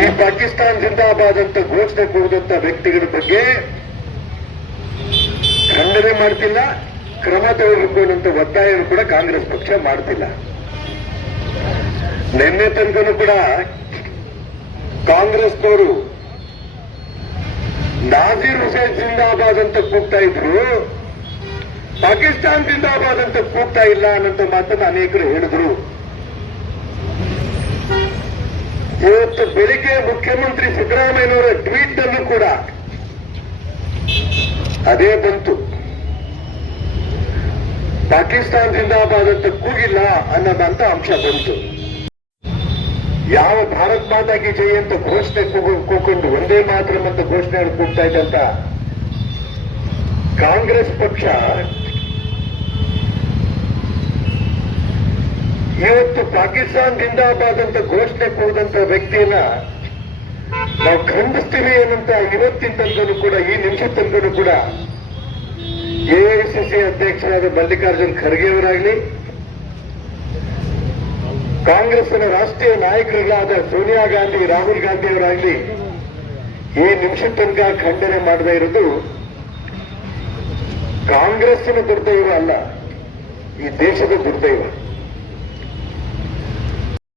ಈ ಪಾಕಿಸ್ತಾನ್ ಜಿಂದಾಬಾದ್ ಅಂತ ಘೋಷಣೆ ಕೊಡದಂತ ವ್ಯಕ್ತಿಗಳ ಬಗ್ಗೆ ಖಂಡನೆ ಮಾಡ್ತಿಲ್ಲ, ಕ್ರಮ ತಗೊಳ್ಬೇಕು ಒತ್ತಾಯವನ್ನು ಕೂಡ ಕಾಂಗ್ರೆಸ್ ಪಕ್ಷ ಮಾಡ್ತಿಲ್ಲ. ನಿನ್ನೆ ತನಕನೂ ಕೂಡ ಕಾಂಗ್ರೆಸ್ನವರು ನಾಜೀರ್ ಹುಸೇನ್ ಜಿಂದಾಬಾದ್ ಅಂತ ಕೂಗ್ತಾ ಇದ್ರು, ಪಾಕಿಸ್ತಾನ್ ಜಿಂದಾಬಾದ್ ಅಂತ ಕೂಗ್ತಾ ಇಲ್ಲ ಅನ್ನೋಂಥ ಮಾತನ್ನು ಅನೇಕರು ಹೇಳಿದ್ರು. ಇವತ್ತು ಬೆಳಿಗ್ಗೆ ಮುಖ್ಯಮಂತ್ರಿ ಸಿದ್ದರಾಮಯ್ಯನವರ ಟ್ವೀಟ್ ಅಲ್ಲೂ ಕೂಡ ಅದೇ ಬಂತು. ಪಾಕಿಸ್ತಾನ್ ಜಿಂದಾಬಾದ್ ಅಂತ ಕೂಗಿಲ್ಲ ಅನ್ನೋದಂತ ಅಂಶ ಬಂತು. ಯಾವ ಭಾರತ್ ಮಾತಾಗಿ ಜೈ ಅಂತ ಘೋಷಣೆ ಕೂಕೊಂಡು ಒಂದೇ ಮಾತ್ರ ಅಂತ ಘೋಷಣೆ ಕೂಗ್ತಾ ಇದ್ದಂತ ಕಾಂಗ್ರೆಸ್ ಪಕ್ಷ ಇವತ್ತು ಪಾಕಿಸ್ತಾನ್ ಜಿಂದಾಬಾದ್ ಅಂತ ಘೋಷಣೆ ಕೊಡದಂತ ವ್ಯಕ್ತಿಯನ್ನ ನಾವು ಖಂಡಿಸ್ತೀವಿ ಏನಂತ ಇವತ್ತಿನ ತನಕನೂ ಕೂಡ, ಈ ನಿಮಿಷ ತನಕನೂ ಕೂಡ ಎಐಸಿಸಿ ಅಧ್ಯಕ್ಷರಾದ ಮಲ್ಲಿಕಾರ್ಜುನ್ ಖರ್ಗೆ ಅವರಾಗ್ಲಿ ಕಾಂಗ್ರೆಸ್ನ ರಾಷ್ಟ್ರೀಯ ನಾಯಕರುಗಳಾದ ಸೋನಿಯಾ ಗಾಂಧಿ, ರಾಹುಲ್ ಗಾಂಧಿ ಅವರಾಗ್ಲಿ ಈ ನಿಮಿಷ ತನಕ ಖಂಡನೆ ಮಾಡದೇ ಇರೋದು ಕಾಂಗ್ರೆಸ್ಸಿನ ದುರ್ದೈವ ಅಲ್ಲ, ಈ ದೇಶದ ದುರ್ದೈವ.